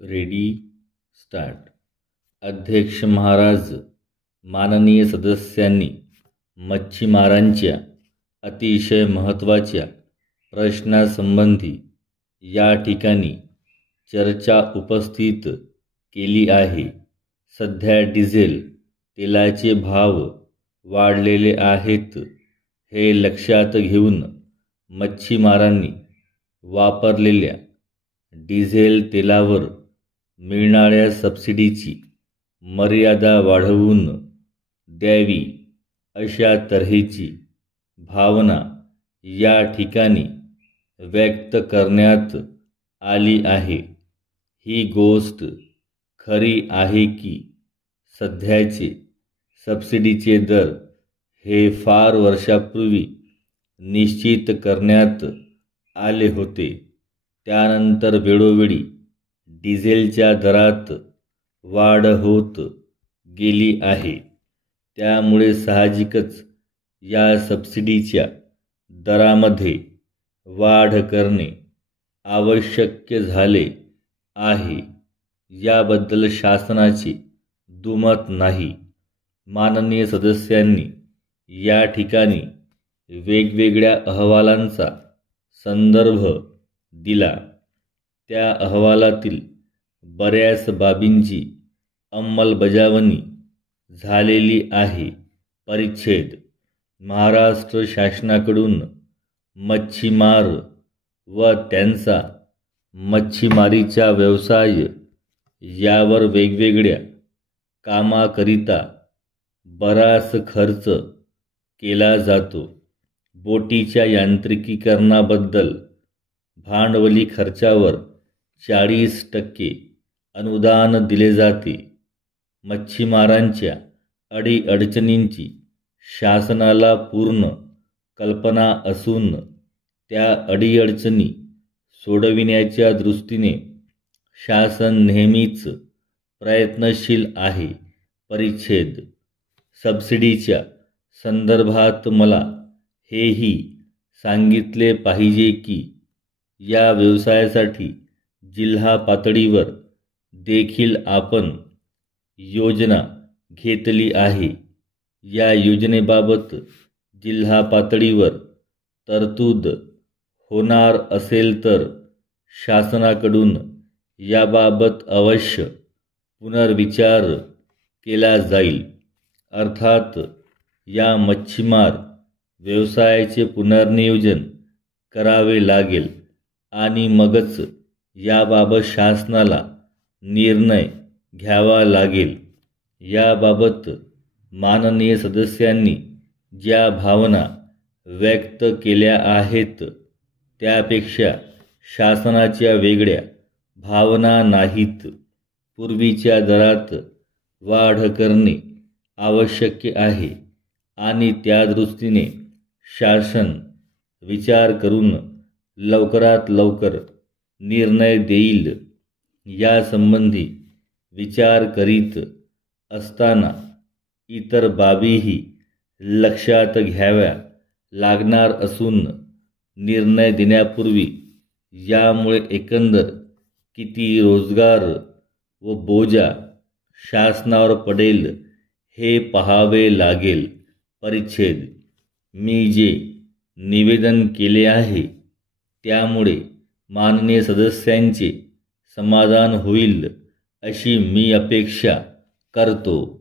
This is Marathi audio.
Ready start. अध्यक्ष महाराज, माननीय सदस्यांनी मच्छीमारांच्या अतिशय महत्त्वाच्या प्रश्नासंबंधी या ठिकाणी चर्चा उपस्थित केली आहे। सध्या डिझेल तेलाचे भाव वाढलेले आहेत, हे लक्षात घेऊन मच्छीमारांनी वापरलेल्या डिझेल तेलावर मिळणाऱ्या सबसिडीची मर्यादा वाढवून द्यावी, अशा तऱ्हेची भावना या ठिकाणी व्यक्त करण्यात आली आहे। ही गोष्ट खरी आहे की सध्याचे सबसिडीचे दर हे फार वर्षापूर्वी निश्चित करण्यात आले होते। त्यानंतर वेळोवेळी डिझेलच्या दरात वाढ होत गेली आहे। त्यामुळे साहजिकच या सबसिडीच्या दरामध्ये वाढ करणे आवश्यक झाले आहे। याबद्दल शासनाचे दुमत नाही। माननीय सदस्यांनी या ठिकाणी वेगवेगळ्या अहवालांचा संदर्भ दिला। त्या अहवालातील बऱ्याच बाबींची अंमलबजावणी झालेली आहे। परिच्छेद: महाराष्ट्र शासनाकडून मच्छीमार व त्यांचा मच्छीमारीचा व्यवसाय यावर वेगवेगळ्या कामाकरिता बराच खर्च केला जातो। बोटीच्या यांत्रिकीकरणाबद्दल भांडवली खर्चावर 40% अनुदान दिले जाते। मच्छीमारांच्या अडीअडचणींची शासनाला पूर्ण कल्पना असून त्या अडीअडचणी सोडविण्याच्या दृष्टीने शासन नेहमीच प्रयत्नशील आहे। परिच्छेद: सबसिडीच्या संदर्भात मला हेही सांगितले पाहिजे की या व्यवसायासाठी जिल्हा पातळीवर देखील आपण योजना घेतली आहे। या योजनेबाबत जिल्हा पातळीवर तरतूद होणार असेल तर शासनाकडून याबाबत अवश्य पुनर्विचार केला जाईल। अर्थात या मच्छीमार व्यवसायाचे पुनर्नियोजन करावे लागेल आणि मगच याबाबत शासनाला निर्णय घ्यावा लागेल। याबाबत माननीय सदस्यांनी ज्या भावना व्यक्त केल्या आहेत त्यापेक्षा शासनाच्या वेगळ्या भावना नाहीत। पूर्वीच्या दरात वाढ करणे आवश्यक आहे आणि त्या दृष्टीने शासन विचार करून लवकरात लवकर निर्णय देईल। यासंबंधी विचार करीत असताना इतर बाबीही लक्षात घ्याव्या लागणार असून निर्णय देण्यापूर्वी यामुळे एकंदर किती रोजगार व बोजा शासनावर पडेल हे पाहावे लागेल। परिच्छेद: मी जे निवेदन केले आहे त्यामुळे माननीय सदस्यांचे समाधान होईल अशी मी अपेक्षा करतो।